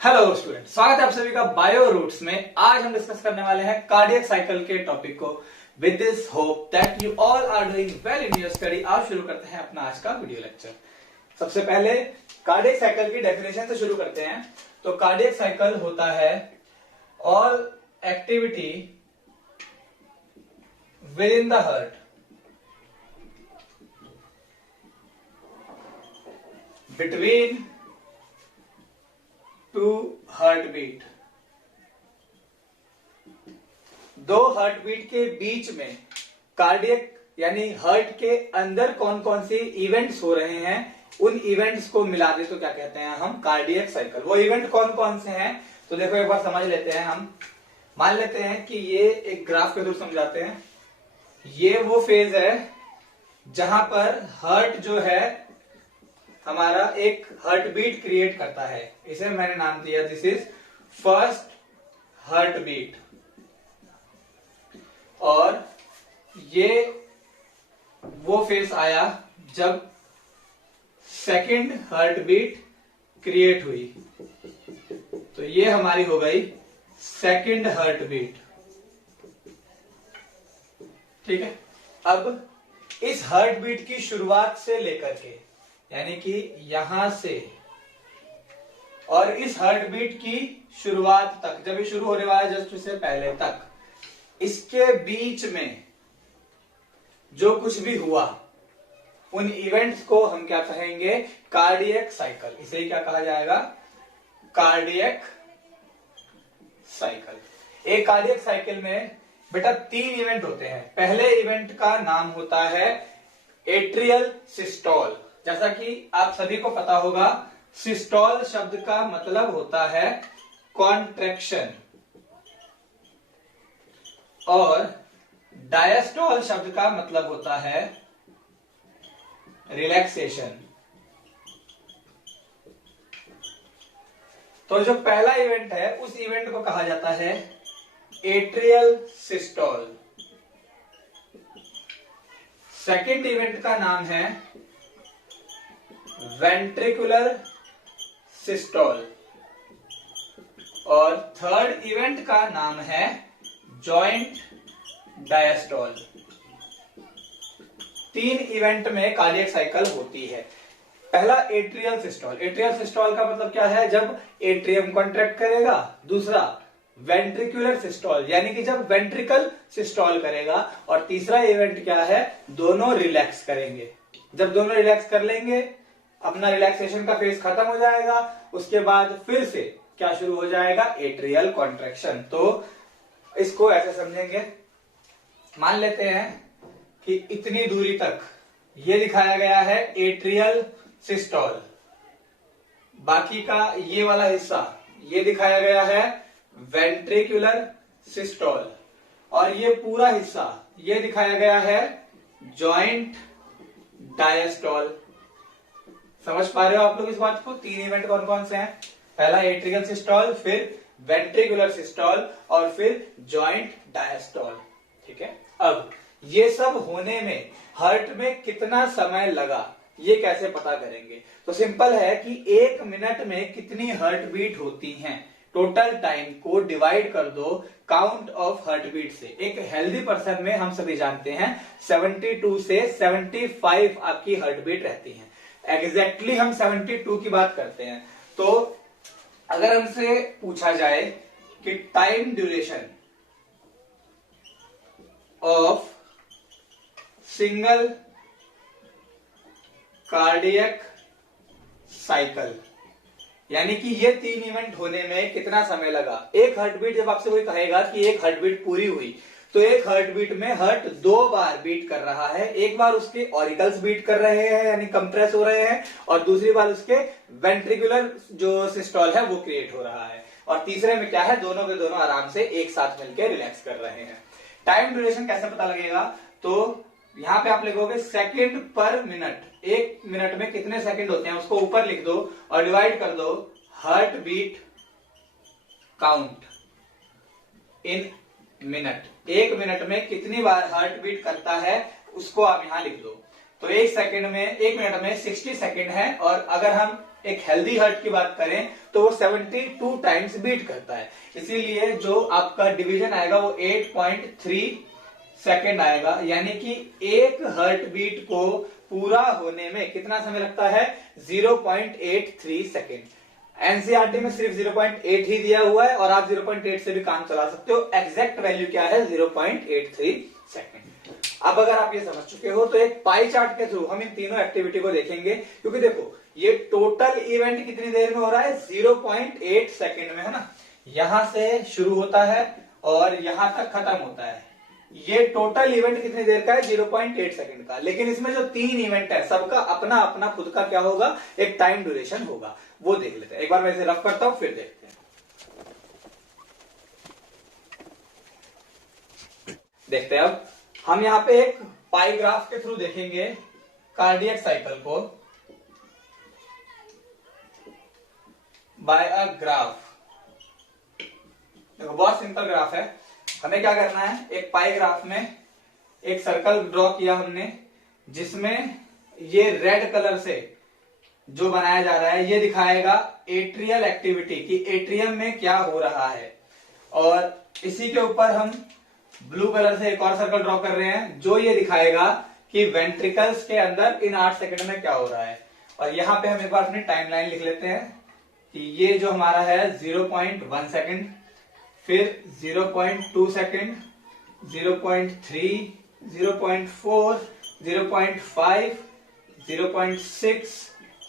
Hello student, स्वागत है आप सभी का बायो रूट्स में। आज हम डिस्कस करने वाले हैं कार्डियक साइकिल के टॉपिक को with this hope that you all are doing well in your study. आज शुरू करते हैं अपना आज का वीडियो लेक्चर। सबसे पहले कार्डियक साइकिल की डेफिनेशन से शुरू करते हैं। तो कार्डियक साइकिल होता है all activity within the heart between two heart beat. दो हार्ट बीट के बीच में कार्डियक यानी हार्ट के अंदर कौन कौन से इवेंट्स हो रहे हैं, उन इवेंट्स को मिला दे तो क्या कहते हैं हम, कार्डियक साइकिल। वो इवेंट कौन कौन से हैं तो देखो एक बार समझ लेते हैं। हम मान लेते हैं कि ये एक ग्राफ के थ्रू समझाते हैं। ये वो फेज है जहां पर हार्ट जो है हमारा एक हार्ट बीट क्रिएट करता है। इसे मैंने नाम दिया this is first heart beat. और ये वो फेज आया जब सेकंड हार्ट बीट क्रिएट हुई, तो ये हमारी हो गई सेकंड हार्ट बीट। ठीक है। अब इस हार्ट बीट की शुरुआत से लेकर के यानी कि यहां से और इस हार्ट बीट की शुरुआत तक, जब ये शुरू होने वाला है जस्ट उससे पहले तक, इसके बीच में जो कुछ भी हुआ उन इवेंट्स को हम क्या कहेंगे, कार्डियक साइकिल। इसे ही क्या कहा जाएगा, कार्डियक साइकिल। एक कार्डियक साइकिल में बेटा 3 इवेंट होते हैं। पहले इवेंट का नाम होता है एट्रियल सिस्टोल। जैसा कि आप सभी को पता होगा, सिस्टोल शब्द का मतलब होता है कॉन्ट्रैक्शन और डायस्टोल शब्द का मतलब होता है रिलैक्सेशन। तो जो पहला इवेंट है उस इवेंट को कहा जाता है एट्रियल सिस्टोल। सेकेंड इवेंट का नाम है वेंट्रिकुलर सिस्टोल और थर्ड इवेंट का नाम है जॉइंट डायस्टोल। 3 इवेंट में कार्डियक साइकिल होती है। पहला एट्रियल सिस्टोल। एट्रियल सिस्टोल का मतलब क्या है, जब एट्रियम कॉन्ट्रैक्ट करेगा। दूसरा वेंट्रिकुलर सिस्टोल यानी कि जब वेंट्रिकल सिस्टोल करेगा। और तीसरा इवेंट क्या है, दोनों रिलैक्स करेंगे। जब दोनों रिलैक्स कर लेंगे, अपना रिलैक्सेशन का फेज खत्म हो जाएगा, उसके बाद फिर से क्या शुरू हो जाएगा, एट्रियल कॉन्ट्रैक्शन। तो इसको ऐसे समझेंगे, मान लेते हैं कि इतनी दूरी तक ये दिखाया गया है एट्रियल सिस्टोल, बाकी का ये वाला हिस्सा ये दिखाया गया है वेंट्रिकुलर सिस्टोल और ये पूरा हिस्सा ये दिखाया गया है जॉइंट डायस्टोल। समझ पा रहे हो आप लोग इस बात को। 3 इवेंट कौन कौन से हैं, पहला एट्रियल सिस्टोल, फिर वेंट्रिकुलर सिस्टोल और फिर जॉइंट डायस्टोल। ठीक है। अब ये सब होने में हार्ट में कितना समय लगा, ये कैसे पता करेंगे। तो सिंपल है कि 1 मिनट में कितनी हार्ट बीट होती हैं, टोटल टाइम को डिवाइड कर दो काउंट ऑफ हार्ट बीट से। एक हेल्दी पर्सन में हम सभी जानते हैं 72 से 75 आपकी हार्ट बीट रहती है। एग्जैक्टली हम 72 की बात करते हैं। तो अगर हमसे पूछा जाए कि time duration of single cardiac cycle यानी कि ये 3 इवेंट होने में कितना समय लगा। एक हार्टबीट, जब आपसे कोई कहेगा कि एक हार्टबीट पूरी हुई, तो एक हार्टबीट में हार्ट 2 बार बीट कर रहा है। एक बार उसके ऑरिकल्स बीट कर रहे हैं यानी कंप्रेस हो रहे हैं, और दूसरी बार उसके वेंट्रिकुलर जो सिस्टोल है वो क्रिएट हो रहा है, और तीसरे में क्या है, दोनों के दोनों आराम से एक साथ मिलकर रिलैक्स कर रहे हैं। टाइम ड्यूरेशन कैसे पता लगेगा, तो यहां पे आप लिखोगे सेकंड पर मिनट। 1 मिनट में कितने सेकंड होते हैं उसको ऊपर लिख दो और डिवाइड कर दो heart beat count in minute. 1 minute में कितनी बार हार्ट बीट करता है उसको आप यहां लिख दो। तो 1 मिनट में 60 सेकंड है, और अगर हम एक हेल्दी हार्ट की बात करें तो वो 72 टाइम्स बीट करता है। इसीलिए जो आपका डिवीजन आएगा वो 8.3 सेकेंड आएगा, यानी कि एक हार्ट बीट को पूरा होने में कितना समय लगता है? 0.83 सेकेंड। एनसीईआरटी में सिर्फ 0.8 ही दिया हुआ है और आप 0.8 से भी काम चला सकते हो। एग्जैक्ट वैल्यू क्या है? 0.83 सेकेंड। अब अगर आप ये समझ चुके हो तो एक पाई चार्ट के थ्रू हम इन तीनों एक्टिविटी को देखेंगे, क्योंकि देखो ये टोटल इवेंट कितनी देर में हो रहा है? 0.8 सेकेंड में, है ना। यहां से शुरू होता है और यहां तक खत्म होता है। ये टोटल इवेंट कितनी देर का है? 0.8 सेकंड का। लेकिन इसमें जो 3 इवेंट है सबका अपना अपना खुद का क्या होगा? एक टाइम ड्यूरेशन होगा। वो देख लेते हैं। एक बार मैं इसे रफ करता हूं फिर देखते हैं। देखते हैं अब हम यहां पे एक पाई ग्राफ के थ्रू देखेंगे कार्डियक साइकिल को बाय अ ग्राफ। देखो बहुत सिंपल ग्राफ है। हमें क्या करना है? एक पाई ग्राफ में एक सर्कल ड्रॉ किया हमने, जिसमें ये रेड कलर से जो बनाया जा रहा है ये दिखाएगा एट्रियल एक्टिविटी कि एट्रियम में क्या हो रहा है। और इसी के ऊपर हम ब्लू कलर से एक और सर्कल ड्रॉ कर रहे हैं जो ये दिखाएगा कि वेंट्रिकल्स के अंदर इन 8 सेकंड में क्या हो रहा है। और यहां पे हम एक बार अपनी टाइमलाइन लिख लेते हैं कि ये जो हमारा है 0.1 सेकंड, फिर 0.2 सेकंड, 0.3, 0.4, 0.5, 0.6,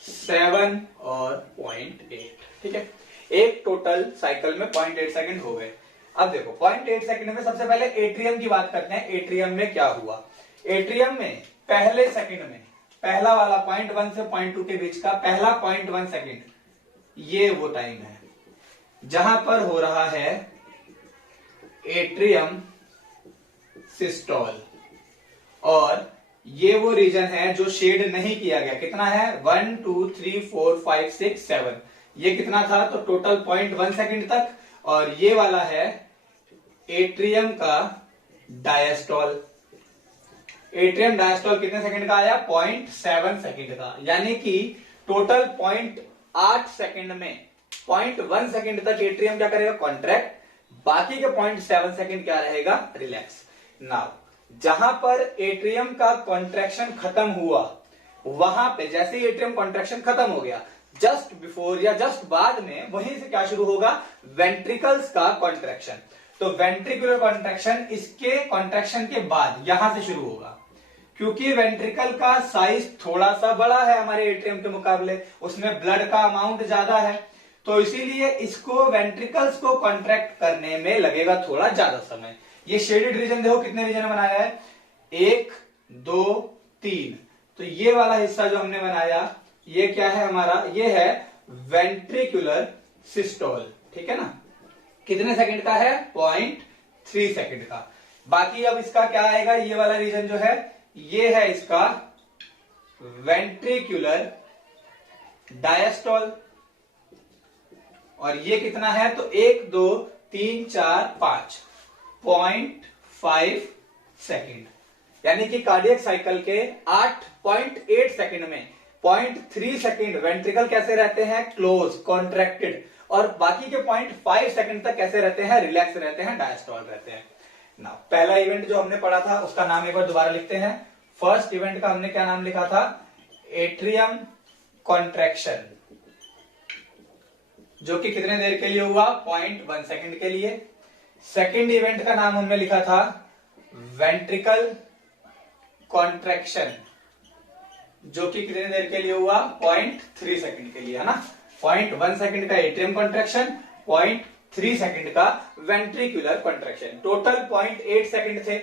7 और 0.8। ठीक है, एक टोटल साइकिल में 0.8 सेकंड हो गए। अब देखो 0.8 सेकंड में सबसे पहले एट्रियम की बात करते हैं। एट्रियम में क्या हुआ? एट्रियम में पहले सेकंड में पहला वाला 0.1 से 0.2 के बीच का पहला 0.1 सेकंड, ये वो टाइम है जहां पर हो रहा है एट्रियम सिस्टोल। और ये वो रीजन है जो शेड नहीं किया गया। कितना है? 1 2 3 4 5 6 7। ये कितना था? तो टोटल 0.1 सेकंड तक। और ये वाला है एट्रियम का डायस्टोल। एट्रियम डायस्टोल कितने सेकंड का आया? 0.7 सेकंड का। यानी कि टोटल 0.8 सेकंड में 0.1 सेकंड तक एट्रियम क्या करेगा? कॉन्ट्रैक्ट। बाकी के 0.7 सेकंड क्या रहेगा? रिलैक्स। नाउ जहां पर एट्रियम का कॉन्ट्रैक्शन खत्म हुआ, वहां पे जैसे ही एट्रियम कॉन्ट्रैक्शन खत्म हो गया, जस्ट बिफोर या जस्ट बाद में वहीं से क्या शुरू होगा? वेंट्रिकल्स का कॉन्ट्रैक्शन। तो वेंट्रिकुलर कॉन्ट्रैक्शन इसके कॉन्ट्रैक्शन के बाद यहां से शुरू होगा, क्योंकि वेंट्रिकल का साइज थोड़ा सा बड़ा है हमारे एट्रियम के मुकाबले, उसमें ब्लड का अमाउंट ज्यादा है, तो इसीलिए इसको वेंट्रिकल्स को कॉन्ट्रैक्ट करने में लगेगा थोड़ा ज्यादा समय। ये शेडेड रीजन देखो कितने रीजन बनाया है? 1 2 3। तो ये वाला हिस्सा जो हमने बनाया ये क्या है हमारा? ये है वेंट्रिकुलर सिस्टोल। ठीक है ना। कितने सेकंड का है? 0.3 सेकंड का। बाकी अब इसका क्या आएगा? ये वाला रीजन जो है ये है इसका वेंट्रिकुलर डायस्टोल। और ये कितना है? तो 1 2 3 4 5 0.5 सेकंड। यानी कि कार्डियक साइकिल के 8.8 सेकंड में 0.3 सेकंड वेंट्रिकल कैसे रहते हैं? Close, contracted. और बाकी के 0.5 सेकंड तक कैसे रहते हैं? रिलैक्स रहते हैं, डायस्टोल रहते हैं। ना पहला इवेंट जो हमने पढ़ा था उसका नाम एक बार दोबारा लिखते हैं। फर्स्ट इवेंट का हमने क्या नाम लिखा था? एट्रियम कॉन्ट्रैक्शन, जो कि कितने देर के लिए हुआ? 0.1 सेकंड के लिए। सेकंड इवेंट का नाम हमने लिखा था वेंट्रिकल कॉन्ट्रैक्शन, जो कि कितने देर के लिए हुआ? 0.3 सेकंड के लिए, है ना। 0.1 सेकंड का एट्रियम कॉन्ट्रैक्शन, 0.3 सेकंड का वेंट्रिकुलर कॉन्ट्रैक्शन। टोटल 0.8 सेकंड थे।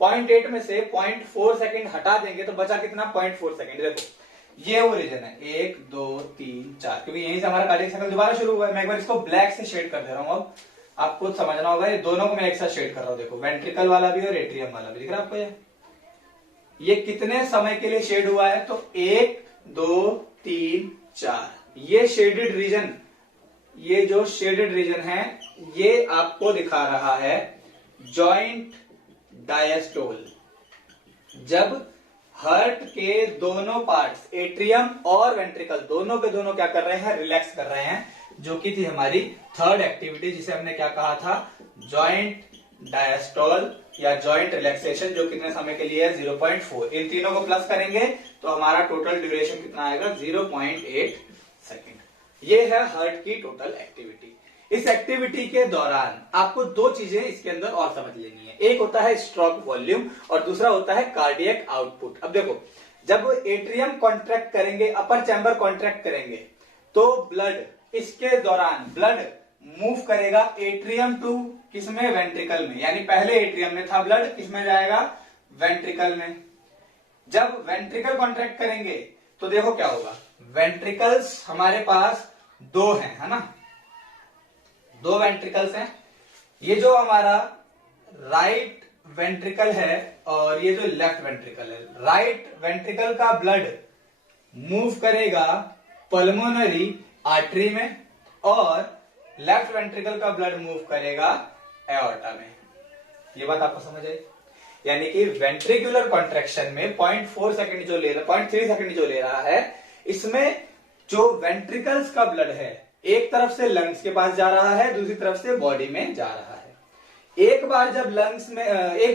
0.8 में से 0.4 सेकंड हटा देंगे तो बचा कितना? 0.4 सेकंड। देखो ये वो रीजन है 1 2 3 4, क्योंकि यहीं से हमारा कार्डियक साइकिल दोबारा शुरू हुआ है। मैं एक बार इसको ब्लैक से शेड कर दे रहा हूं। अब आपको समझना होगा, ये दोनों को मैं एक साथ शेड कर रहा हूं। देखो वेंट्रिकल वाला भी और एट्रियम वाला भी दिख रहा है आपको। ये कितने समय के लिए शेड हुआ है? तो 1 2 3 4। ये शेडेड रीजन, ये जो शेडेड रीजन है ये आपको दिखा रहा है जॉइंट डायस्टोल। जब हार्ट के दोनों पार्ट्स, एट्रियम और वेंट्रिकल, दोनों के दोनों क्या कर रहे हैं, रिलैक्स कर रहे हैं, जो कि थी हमारी थर्ड एक्टिविटी, जिसे हमने क्या कहा था, जॉइंट डायस्टोल या जॉइंट रिलैक्सेशन, जो कितने समय के लिए है, 0.4। इन तीनों को प्लस करेंगे तो हमारा टोटल ड्यूरेशन कितना आएगा, 0.8 सेकेंड। ये है हार्ट की टोटल एक्टिविटी। इस एक्टिविटी के दौरान आपको दो चीजें इसके अंदर और समझ लेनी है, एक होता है स्ट्रोक वॉल्यूम और दूसरा होता है कार्डियक आउटपुट। अब देखो, जब एट्रियम कॉन्ट्रैक्ट करेंगे, अपर चैम्बर कॉन्ट्रैक्ट करेंगे, तो ब्लड, इसके दौरान ब्लड मूव करेगा एट्रियम टू किसमें, वेंट्रिकल में, यानी पहले एट्रियम में था ब्लड, किसमें जाएगा, वेंट्रिकल में। जब वेंट्रिकल कॉन्ट्रैक्ट करेंगे तो देखो क्या होगा, वेंट्रिकल्स हमारे पास दो हैं, है ना, दो वेंट्रिकल्स हैं। ये जो हमारा राइट वेंट्रिकल है और ये जो लेफ्ट वेंट्रिकल है, राइट वेंट्रिकल का ब्लड मूव करेगा पल्मोनरी आर्टरी में और लेफ्ट वेंट्रिकल का ब्लड मूव करेगा एओर्टा में। ये बात आपको समझ आई? यानी कि वेंट्रिकुलर कॉन्ट्रैक्शन में 0.4 सेकंड जो ले रहा, 0.3 सेकंड जो ले रहा है, इसमें जो वेंट्रिकल्स का ब्लड है एक तरफ से लंग्स के पास जा रहा है, दूसरी तरफ से बॉडी में जा रहा है। एक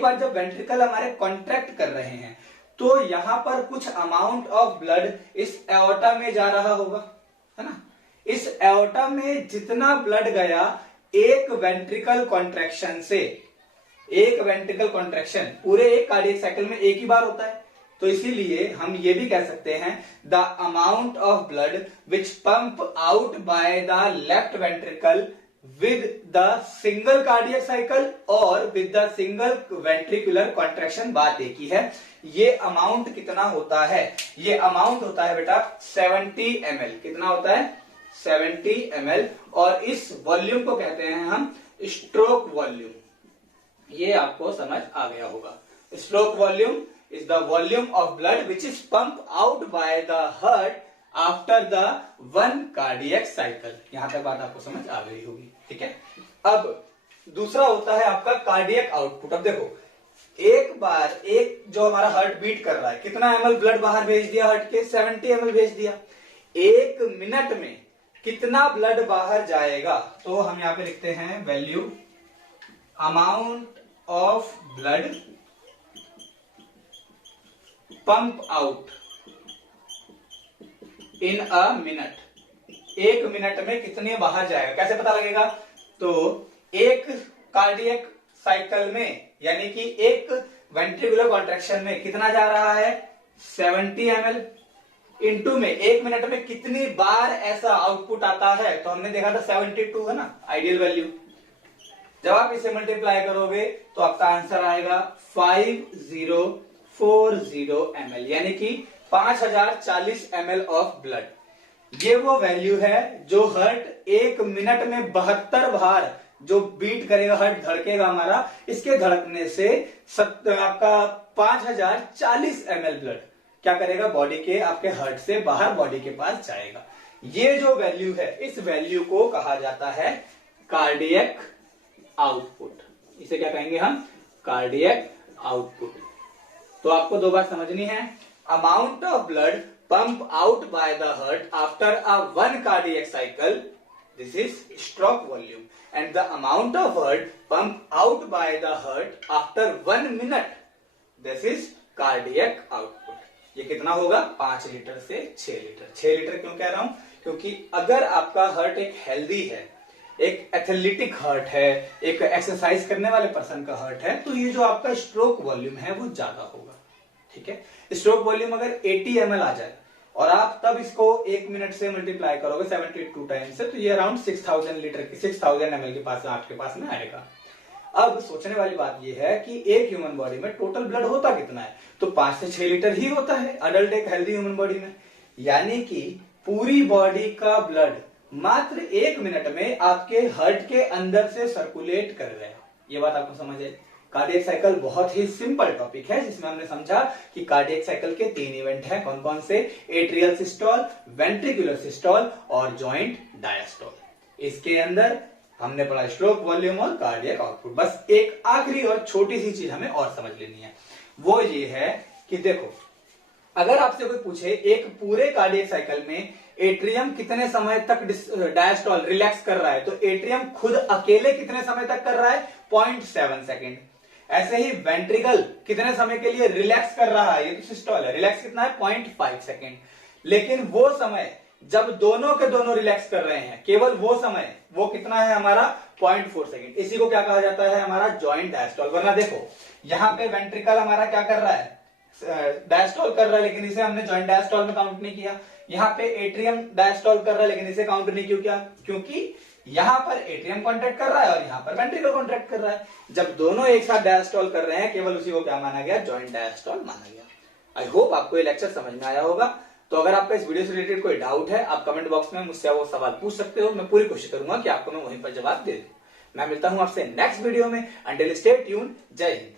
बार जब वेंट्रिकल हमारे कॉन्ट्रैक्ट कर रहे हैं तो यहां पर कुछ अमाउंट ऑफ ब्लड इस एओर्टा में जा रहा होगा, है ना। इस एओर्टा में जितना ब्लड गया, एक वेंट्रिकल कॉन्ट्रैक्शन से, एक वेंट्रिकल कॉन्ट्रैक्शन पूरे एक कार्डियक साइकिल में एक ही बार होता है, तो इसीलिए हम ये भी कह सकते हैं the amount of blood which pump out by the left ventricle with the single cardiac cycle और with the single ventricular contraction, बात एक ही है। ये अमाउंट कितना होता है, ये अमाउंट होता है बेटा 70 ml। कितना होता है, 70 ml। और इस वॉल्यूम को कहते हैं हम स्ट्रोक वॉल्यूम। ये आपको समझ आ गया होगा। Stroke volume is the volume of blood which is pumped out by the heart after the one cardiac cycle। यहां तक बात आपको समझ आ गई होगी, ठीक है। अब दूसरा होता है आपका कार्डियक आउटपुट। अब देखो, एक बार एक जो हमारा हार्ट बीट कर रहा है, कितना ml ब्लड बाहर भेज दिया, हार्ट के 70 ml भेज दिया। एक मिनट में कितना ब्लड बाहर जाएगा, तो हम यहां पे लिखते हैं value amount of blood pump out in a minute. एक मिनट में कितने बाहर जाएगा, कैसे पता लगेगा, तो एक कार्डियक साइकिल में, यानी कि एक वेंट्रिकुलर कॉन्ट्रैक्शन में कितना जा रहा है, 70 ml, इनटू में एक मिनट में कितनी बार ऐसा आउटपुट आता है, तो हमने देखा था 72 है ना आइडियल वैल्यू। जब आप इसे मल्टीप्लाई करोगे तो आपका आंसर आएगा 5040 ml, यानी कि 5040 ml ऑफ ब्लड। ये वो वैल्यू है जो हार्ट एक मिनट में 72 बार जो बीट करेगा, हार्ट धड़केगा हमारा, इसके धड़कने से आपका 5040 ml ब्लड क्या करेगा, बॉडी के, आपके हार्ट से बाहर बॉडी के पास जाएगा। ये जो वैल्यू है, इस वैल्यू को कहा जाता है कार्डियक आउटपुट। इसे क्या कहेंगे हम, कार्डियक आउटपुट। तो आपको दो बार समझनी है, amount of blood pump out by the heart after a one cardiac cycle, this is stroke volume, and the amount of blood pump out by the heart after 1 minute, this is cardiac output. ये कितना होगा, 5 litre से 6 litre. 6 litre क्यों कह रहा हूं, क्योंकि अगर आपका हार्ट एक हेल्दी है, एक एथलेटिक हार्ट है, एक एक्सरसाइज करने वाले पर्सन का हार्ट है, तो ये जो आपका स्ट्रोक वॉल्यूम है वो ज्यादा होगा, ठीक है। स्ट्रोक वॉल्यूम अगर 80 ml आ जाए और आप तब इसको एक मिनट से मल्टीप्लाई करोगे 72 टाइम्स से, तो ये अराउंड 6000 लीटर की 6000 ml के पास आपके पास में आएगा। अब सोचने वाली बात ये है कि एक ह्यूमन बॉडी में टोटल ब्लड होता कितना है, तो 5 से 6 लीटर ही होता है अडल्ट एक हेल्दी ह्यूमन बॉडी में। यानी कि पूरी बॉडी का ब्लड मात्र एक मिनट में आपके हार्ट के अंदर से सर्कुलेट कर गया। ये बात आपको समझ है। कार्डियक साइकिल बहुत ही सिंपल टॉपिक है, जिसमें हमने समझा कि कार्डियक साइकिल के 3 इवेंट हैं, कौन कौन से, एट्रियल सिस्टोल, वेंट्रिकुलर सिस्टोल और जॉइंट डायस्टोल। इसके अंदर हमने पढ़ा स्ट्रोक वॉल्यूम और कार्डियक आउटपुट। बस एक आखिरी और छोटी सी चीज हमें और समझ लेनी है, वो ये है कि देखो अगर आपसे कोई पूछे एक पूरे कार्डियक साइकिल में एट्रियम कितने समय तक डायस्टोल रिलैक्स कर रहा है, तो एट्रियम खुद अकेले कितने समय तक कर रहा है, 0.7 सेकेंड। ऐसे ही वेंट्रिकल कितने समय के लिए रिलैक्स कर रहा है, ये तो सिस्टोल है, रिलैक्स कितना है, 0.5 सेकेंड। लेकिन वो समय जब दोनों के दोनों रिलैक्स कर रहे हैं, केवल वो समय वो कितना है हमारा, 0.4 सेकेंड। इसी को क्या कहा जाता है, हमारा जॉइंट डायस्टोल। वरना देखो यहाँ पे वेंट्रिकल हमारा क्या कर रहा है, डायस्टोल कर रहा है, लेकिन इसे हमने जॉइंट डायस्टोल में काउंट नहीं किया। यहाँ पे एट्रियम डायस्टोल कर रहा है, लेकिन इसे काउंट नहीं किया, क्योंकि यहां पर एट्रियम कॉन्ट्रैक्ट कर रहा है और यहां पर वेंट्रिकल कॉन्ट्रैक्ट कर रहा है। जब दोनों एक साथ डायस्टोल कर रहे हैं, केवल उसी को क्या माना गया, जॉइंट डायस्टोल माना गया। आई होप आपको ये लेक्चर समझ में आया होगा। तो अगर आपका इस वीडियो से रिलेटेड कोई डाउट है, आप कमेंट बॉक्स में मुझसे वो सवाल पूछ सकते हो। मैं पूरी कोशिश करूंगा कि आपको मैं वहीं पर जवाब दे दूं। मैं मिलता हूं आपसे नेक्स्ट वीडियो में। अंटिल स्टे ट्यून्ड, जय हिंद।